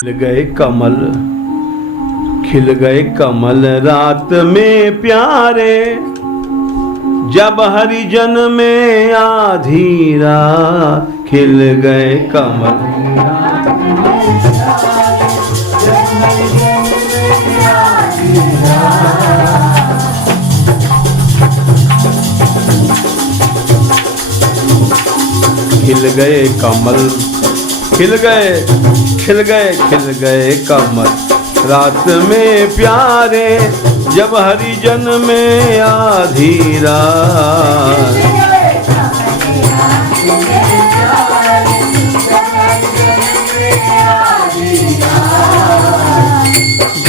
खिल गए कमल, खिल गए कमल रात में प्यारे, जब हरिजन में आधी रात खिल गए कमल। खिल गए कमल, खिल गए खिल गए खिल गए कमल रात में प्यारे, जब हरिजन में आधी रात।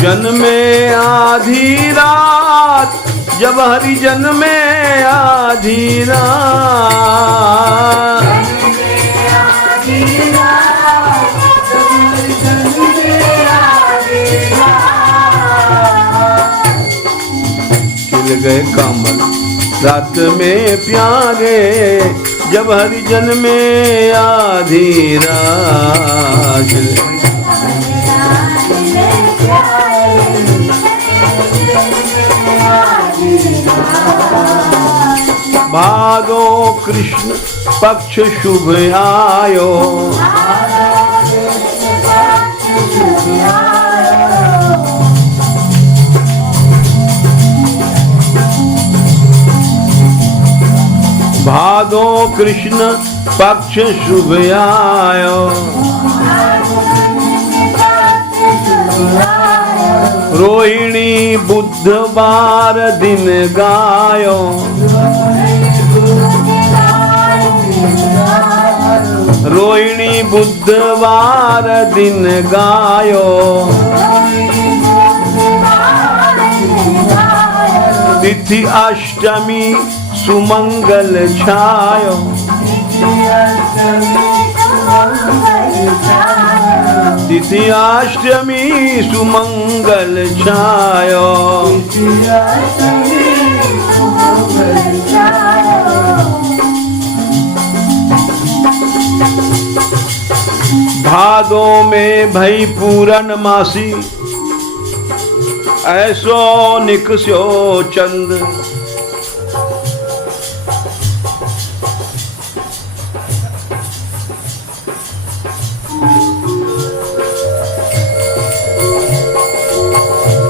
जन में आधी रात, जब हरिजन में आधी रात। खिल गए कमल रात में प्यारे, जब हरिजन में आधी रात। भादो कृष्ण पक्ष शुभ आयो, भादो कृष्ण पक्ष शुभ आयो, रोहिणी बुधवार दिन गायो, रोहिणी बुधवार दिन गायो, तिथि अष्टमी सुमंगल छायो, तिथि अष्टमी सुमंगल छायो। भादो में भई पूरन मासी, ऐसो निकस्यो चंद,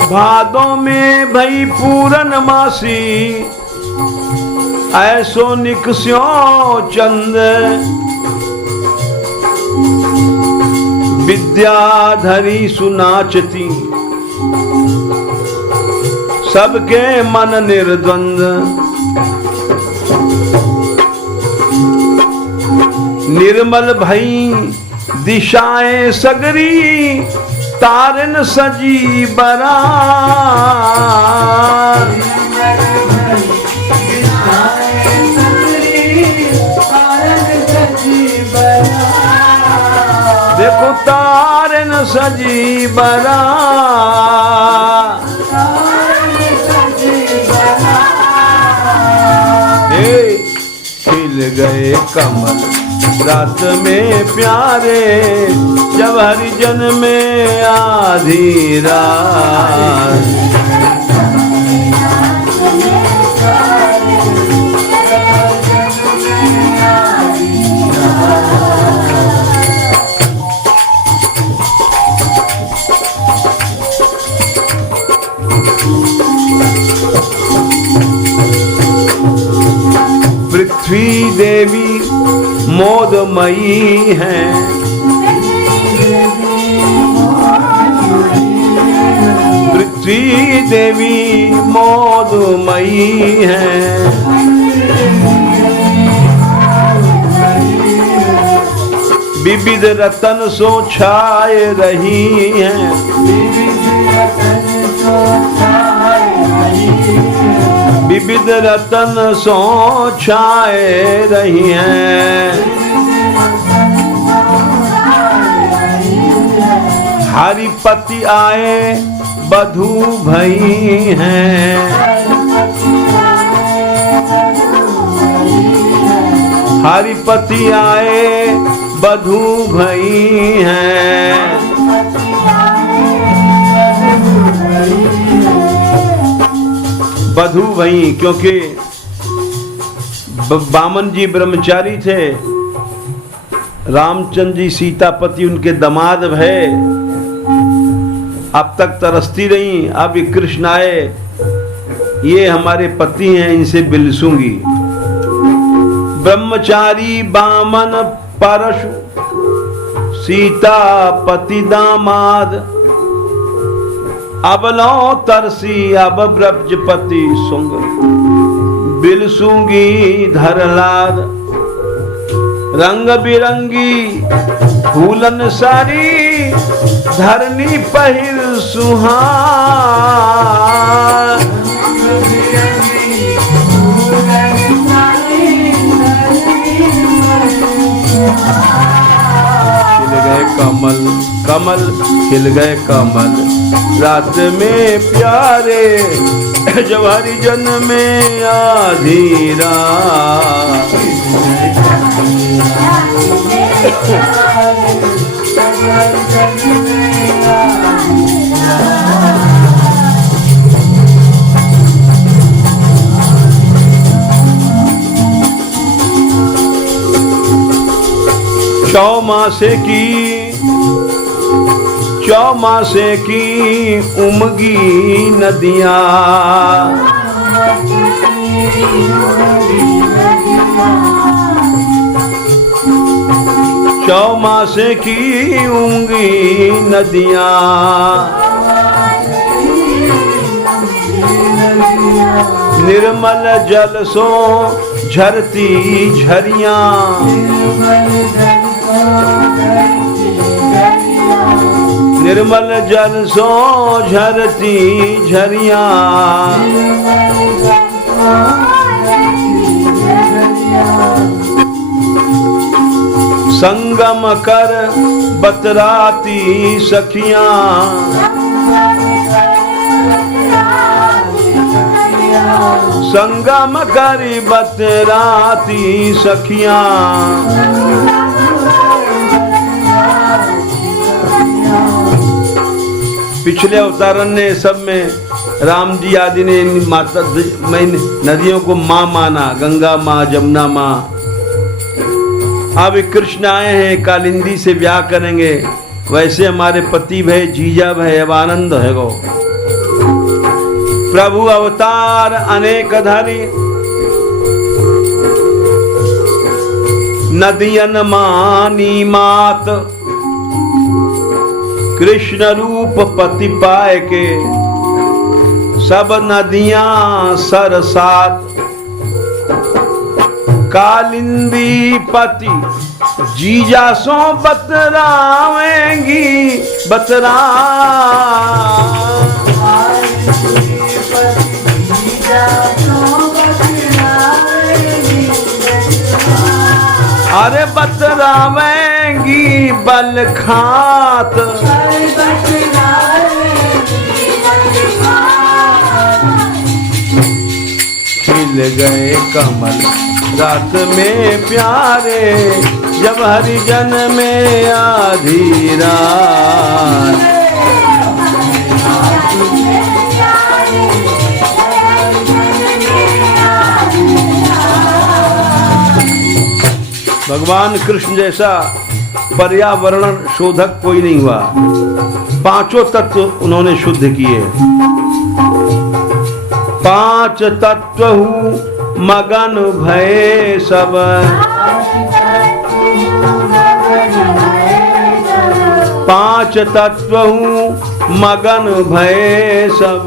भादों में भई पूरन मासी, ऐसो निकस्यो चंद, विद्याधरी सुनाचती, सबके मन निर्द्वंद, निर्मल भई दिशाएं सगरी, तारन सजी बरात। देखो तारन सजी बरात, खिल गए कमल रात में प्यारे, जब हरिजन में आधी रात। पृथ्वी देवी मोदमयी हैं, पृथ्वी देवी मोदमयी हैं, विविध रतन सो छाए रही हैं, विविध रतन सो छाए रही हैं। हरिपति आए बधू भई हैं, हरिपति आए बधू भई हैं। वधू भई, क्योंकि वामन जी ब्रह्मचारी थे, रामचंद्र जी सीतापति उनके दामाद भय, अब तक तरसती रही। अब ये कृष्ण आए, ये हमारे पति हैं, इनसे बिलसूंगी। ब्रह्मचारी वामन परशु सीतापति दामाद, अब लो तरसी अब ब्रजपति सुंग, बिलसूंगी धरलाद। रंग बिरंगी फूलन सारी, धरनी पहिर सुहान। खिल गए कमल कमल, खिल गए कमल रात में प्यारे, जब हरिजन में आधी रात। चौमासे की उमगी नदियाँ, चौमासे की उमगी नदियाँ, निर्मल जल सो झरती झरियाँ, निर्मल जल सो झरती झरियाँ। संगम कर बतराती सखियाँ, संगम कर बतराती सखियाँ। पिछले अवतारण ने सब में राम जी आदि ने माता नदियों को माँ माना, गंगा माँ, जमुना माँ। अब कृष्ण आए हैं, कालिंदी से ब्याह करेंगे, वैसे हमारे पति भय जीजा भय, अब आनंद है गो। प्रभु अवतार अनेक धरी, नदियन मानी मात, कृष्ण रूप पति पाए के सब नदियां सरसात। कालिंदी पति जीजा सो बतरावेंगी बतरा। अरे बतरावेंगी बल खात, खिल गए कमल रात में प्यारे, जब हरिजन में आधी रात। भगवान कृष्ण जैसा पर्यावरण शोधक कोई नहीं हुआ। पांचों तत्व उन्होंने शुद्ध किए। पांच तत्व मगन भय सब, पांच तत्व मगन भय सब।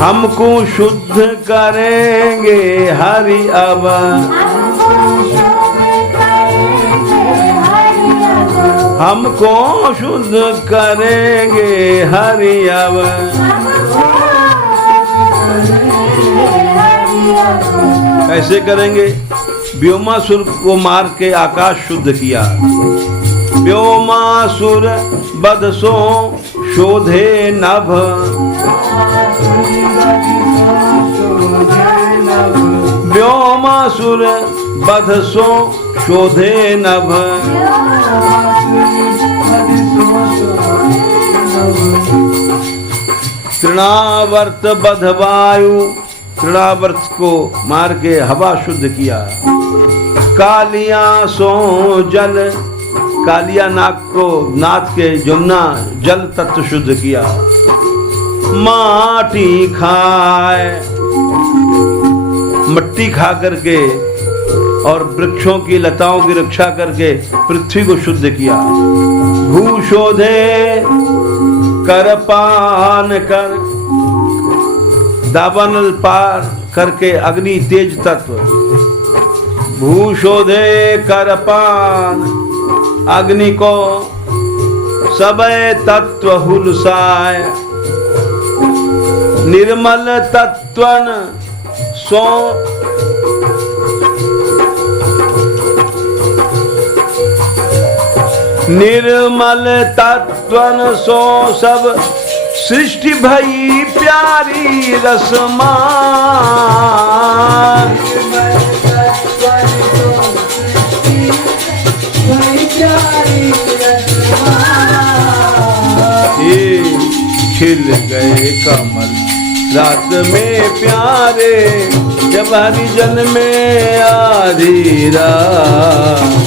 हमको शुद्ध करेंगे हरि अब, हमको शुद्ध करेंगे हरि अब। कैसे करेंगे? व्योमासुर को मार के आकाश शुद्ध किया। व्योमासुर बध सो शोधे नभ, व्योमासुर बध सो शोधे नभ। तृणावर्त बधवायु, तृणावर्त को मार के हवा शुद्ध किया। कालिया सो जल, कालिया नाग को नाथ के जमुना जल तत्व शुद्ध किया। माटी खाए, मट्टी खा करके और वृक्षों की लताओं की रक्षा करके पृथ्वी को शुद्ध किया। भूशोधे कर पान कर, दावानल पार करके अग्नि तेज तत्व। भूशोधे कर पान, अग्नि को सबय तत्व हुलसाय। निर्मल तत्वन सो, निर्मल तत्वन सो सब सृष्टि भई प्यारी रसमान। ये खिल गए कमल रात में प्यारे, जब हरिजन में आधी रात।